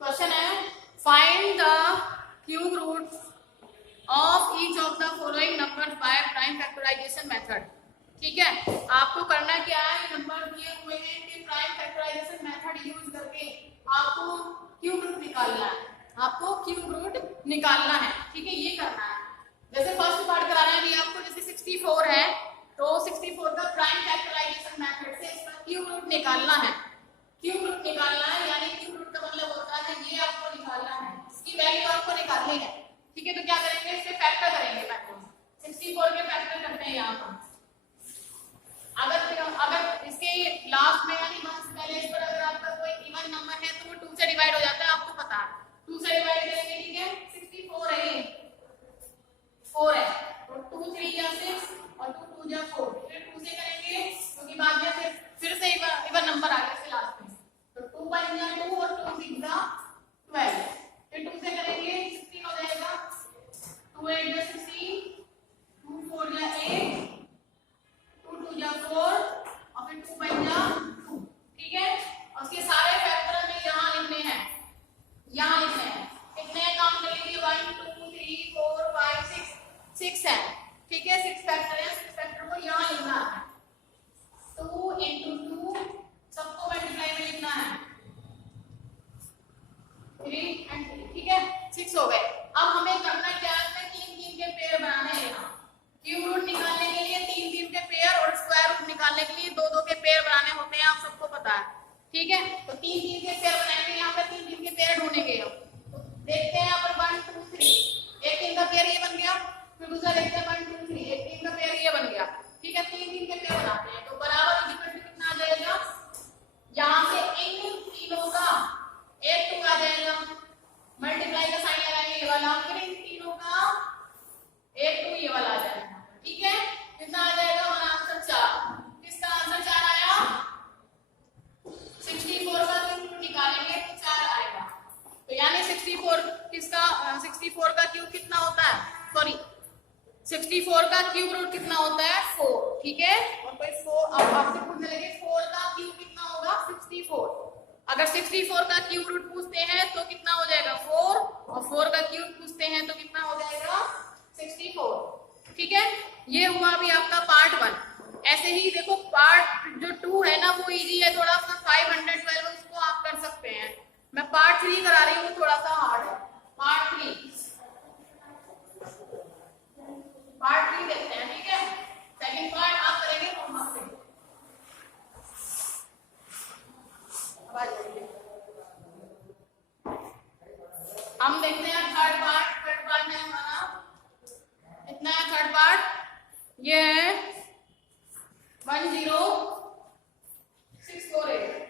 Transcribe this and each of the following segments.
Question है find the cube root of each of the following numbers by prime factorisation method. ठीक है, आपको करना क्या है, नंबर दिए हुए हैं कि प्राइम फैक्टराइजेशन मेथड यूज करके आपको क्यूब रूट निकालना है, आपको क्यूब रूट निकालना है। ठीक है, ये करना है। जैसे फर्स्ट पार्ट कराना है अभी आपको, जैसे 64 है तो 64 का प्राइम फैक्टराइजेशन मेथड से इसका क्यूब रूट निकालना है। क्यूब रूट निकालना है यानी क्यूब रूट का मतलब होता है ये आपको निकालना है, इसकी वैल्यू आपको निकालनी है। ठीक है, तो क्या करेंगे, इससे फैक्टर करेंगे। पहले 64 के फैक्टर करते हैं यहाँ पर। अगर इसके लास्ट में यानी 1 से पहले इस पर अगर आपका कोई इवन नंबर है तो वो 2 से डिवाइड हो जाता है, आपको पता है। 2 से डिवाइड करेंगे, ठीक है, 64 है ये 4 है तो 2 3 या 6 और 2 2 या 4, फिर 2 से करेंगे क्योंकि बाद में फिर से इवन नंबर आ गया इसके लास्ट में, तो 2 5 या 2 और 2 6 या 12, फिर 2 से करेंगे 16 हो जाएगा, 2 8 या 16, 2 4 या 8, 2 2 या 4 और फिर 2 5 या 2। ठीक है, और इसके सारे फैक्टर हमें यहाँ लिखने हैं, यहाँ लिखने हैं। कितने काम करेंगे, 1 2 3 4 5 6 है। ठीक है, 6 फैक्टर है, 6 फैक्टर को यहाँ लिखना है। 2 into 2 सबको मल्टीप्लाई में लिखना है, 3 and 3। ठीक है, 6 हो गए। अब हमें करना क्या है, इसमें 3 3 के पेयर बनाने हैं। यहाँ क्यूब रूट निकालने के लिए 3 3 के पेयर और स्क्वायर रूट निकालने के लिए 2 2 के पेयर बनाने होते हैं, आप सबको पता है। ठीक है, तो 3 3 के पेयर बनाएंगे, यहाँ पे 3 3 के पेयर ढूंढेंगे। तो देखते हैं यहाँ पर 1 2 3, एक 3 का पेयर ये बन गया, फिर दूसरा देखते हैं 1 2 3, एक 3 का पेयर ये बन गया। ठीक है, 3 3 के पेयर बनाते हैं तो बराबर इक्वल टू कितना आ जाएगा, यहाँ से इन तीनों का एक 2 आ जाएगा, मल्टीप्लाई का साइन लगाएंगे ये वाला, फिर इन तीनों का एक 2 ये वाला आ जाएगा। ठीक है, कितना आ जाएगा, हमारा आंसर 4। किसका आंसर 4 आया, 64 का क्यूब रूट निकालेंगे तो 4 आएगा। तो यानी 64 किसका 64 का क्यूब कितना होता है, सॉरी 64 का क्यूब रूट कितना होता है, 4। ठीक है, और कोई 4 अब आपसे पूछने लगे 4 का क्यूब कितना होगा, 64। अगर 64 का क्यूब रूट पूछते हैं तो कितना हो जाएगा 4, और 4 का क्यूब पूछते हैं तो कितना हो जाएगा 64। ठीक है, ये हुआ अभी आपका पार्ट 1। ऐसे ही देखो पार्ट जो 2 है ना वो इजी है थोड़ा सा, 512 उसको आप कर सकते हैं। मैं पार्ट 3 करा रही हूँ, थोड़ा सा हार्ड है। पार्ट 3 देखते हैं। ठीक है, सेकंड पार्ट आप करेंगे होमवर्क से। हम देखते हैं थर्ड पार्ट है हमारा, इतना है थर्ड पार्ट, ये है 10648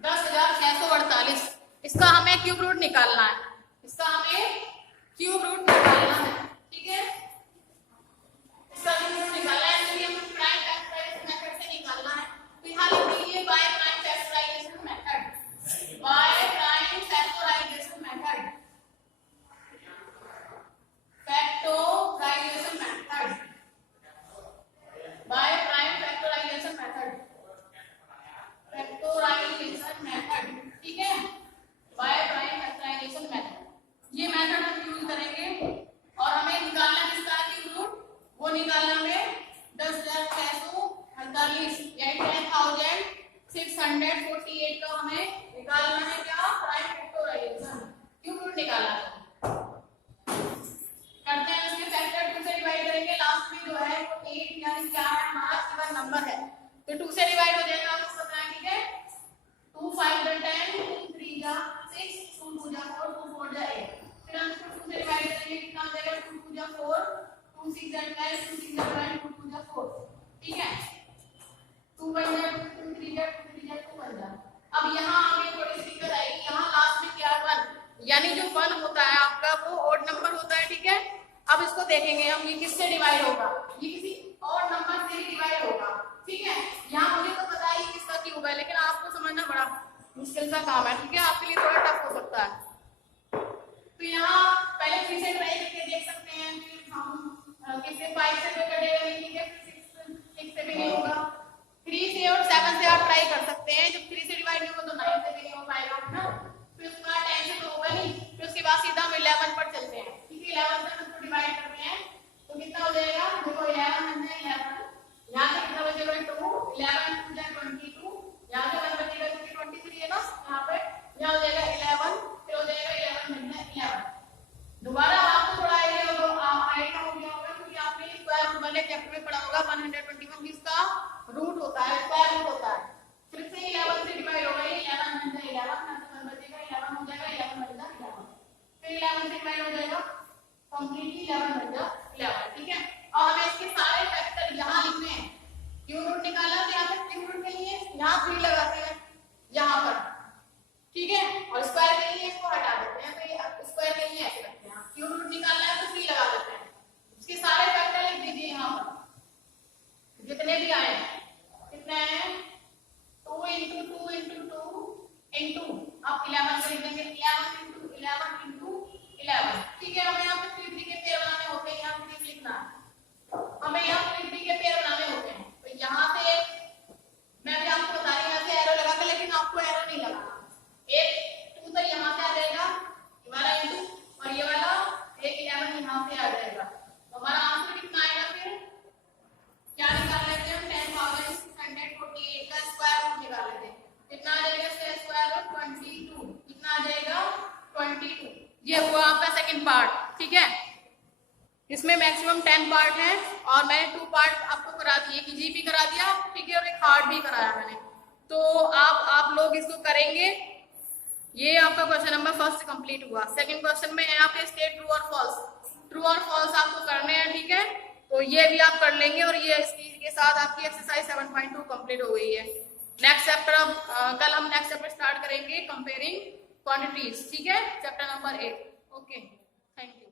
10,648। इसका हमें क्यूब रूट निकालना है, इसका हमें क्यूब रूट निकालना है। ठीक है, इसका क्यूब रूट निकालना है, इसलिए हमें प्राइम फैक्टराइजेशन मेथड से निकालना है। तो यहाँ लिख दीजिए by prime factorisation method, by prime factorisation method, factorisation method, by prime factorisation method, factorisation method. ठीक है, बाय प्राइम फैक्टराइजेशन मेथड, ये मेथड हम यूज करेंगे। और हमें निकालना किसका क्यूब रूट, वो निकालना हमें 10,648 यानी 10,648 का हमें निकालना है क्या, प्राइम फैक्टराइजेशन क्यूब रूट निकालना है। करते हैं, इसमें फैक्टर 2 से डिवाइड करेंगे, लास्ट में जो है वो 8 यानी क्या है हमारा इवन नंबर है तो 2 से डिवाइड हो जाएगा, आपको पता है। ठीक है, 2 5 या 10, 2 3 या 6, 2 2 या 4, 2 4 या 8, फिर हम इसको 2 से डिवाइड करेंगे, कितना हो जाएगा 2 2 या 4, 2 6 या 12, 2 6 या 12, 2 2 या 4। ठीक है, 2 1 या 2 3 या 2 3 या 2 1 या। अब यहाँ आगे थोड़ी सी दिक्कत आएगी, यहाँ लास्ट में क्या 1 यानी जो 1 होता है आपका वो ऑड नंबर होता है। ठीक है, अब इसको देखेंगे हम, ये किससे डिवाइड होगा, ये किसी और नंबर से ही डिवाइड होगा। ठीक है, यहाँ मुझे तो पता ही किसका क्यूब है, लेकिन आपको समझना बड़ा मुश्किल सा काम है। ठीक है, आपके लिए थोड़ा टफ हो सकता है। तो यहाँ पहले 3 से ट्राई करके देख सकते हैं, फिर हम किससे 5 से तो कटेगा नहीं, ठीक है, फिर 6 से भी नहीं होगा, 3 से और 7 से आप ट्राई कर सकते हैं। जब 3 से डिवाइड नहीं होगा तो 9 से भी नहीं हो पाएगा ना, फिर बाद सीधा हम 11 पर चलते हैं, ठीक है। 11 से हम डिवाइड करते हैं तो कितना हो जाएगा, देखो 11 है 11, यहाँ से कितना बचेगा 2, 11 2 जा 22, यहाँ से 1 बचेगा क्योंकि 23 है ना यहाँ पे, यहाँ हो जाएगा 11, फिर हो जाएगा 11 है 11। दोबारा आपको थोड़ा आइडिया हो गया होगा क्योंकि आपने स्क्वायर रूट वाले चैप्टर में पढ़ा होगा 121 इसका रूट होता है, स्क्वायर रूट होता है। फिर से 11 से डिवाइड होगा, 11 है 11, यहाँ से 1 बचेगा 11 हो जाएगा, 11 बचेगा 11, फिर 11 से डिवाइड हो जाएगा कंप्लीटली 11 बचेगा 11, ठीक है। और हमें इसके सारे फैक्टर यहाँ लिखने हैं, क्यूब रूट निकाला तो यहाँ पे क्यूब रूट के लिए यहाँ 3 लगाते हैं यहाँ पर, ठीक है। और स्क्वायर के लिए इसको हटा देते हैं, तो स्क्वायर के लिए ऐसे रखते हैं, क्यूब रूट निकालना है तो 3 लगा देते हैं। इसके सारे फैक्टर लिख दीजिए यहाँ पर जितने भी आए हैं, कितने आए हैं 2 into 2 into 2 into आप 11 कर देंगे, 11 into 11 into 11, ठीक है। हमें यहाँ पे 3 3 के पेयर बनाने होते हैं, यहाँ 3 लिखना है, हमें यहाँ 3 3 के पेयर बनाने होते हैं। तो यहाँ से मैं भी आपको बता रही हूँ यहाँ से एरो लगा के, लेकिन आपको एरो नहीं लगाना, एक 2 तो यहाँ से आ जाएगा ये वाला इंटू, और ये वाला एक 11 यहाँ से आ जाएगा। तो हमारा आंसर कितना आएगा, फिर क्या निकाल लेते हैं, 10,648 का स्क्वायर रूट निकाल लेते हैं, कितना आ जाएगा इसका स्क्वायर रूट 22, कितना आ जाएगा 22। ये हुआ आपका सेकंड पार्ट, ठीक है। इसमें मैक्सिमम 10 पार्ट है और मैंने 2 पार्ट आपको करा दिए, एक इजी भी करा दिया, ठीक है, और एक हार्ड भी कराया मैंने। तो आप लोग इसको करेंगे। ये आपका क्वेश्चन नंबर फर्स्ट कंप्लीट हुआ। सेकंड क्वेश्चन में है आपके स्टेट ट्रू और फॉल्स, ट्रू और फॉल्स आपको करने हैं, ठीक है। तो ये भी आप कर लेंगे और ये इसकी के साथ आपकी एक्सरसाइज 7.2 कंप्लीट हो गई है। नेक्स्ट चैप्टर कल हम नेक्स्ट चैप्टर स्टार्ट करेंगे कंपेयरिंग क्वांटिटीज, ठीक है, chapter number 8। Okay, thank you.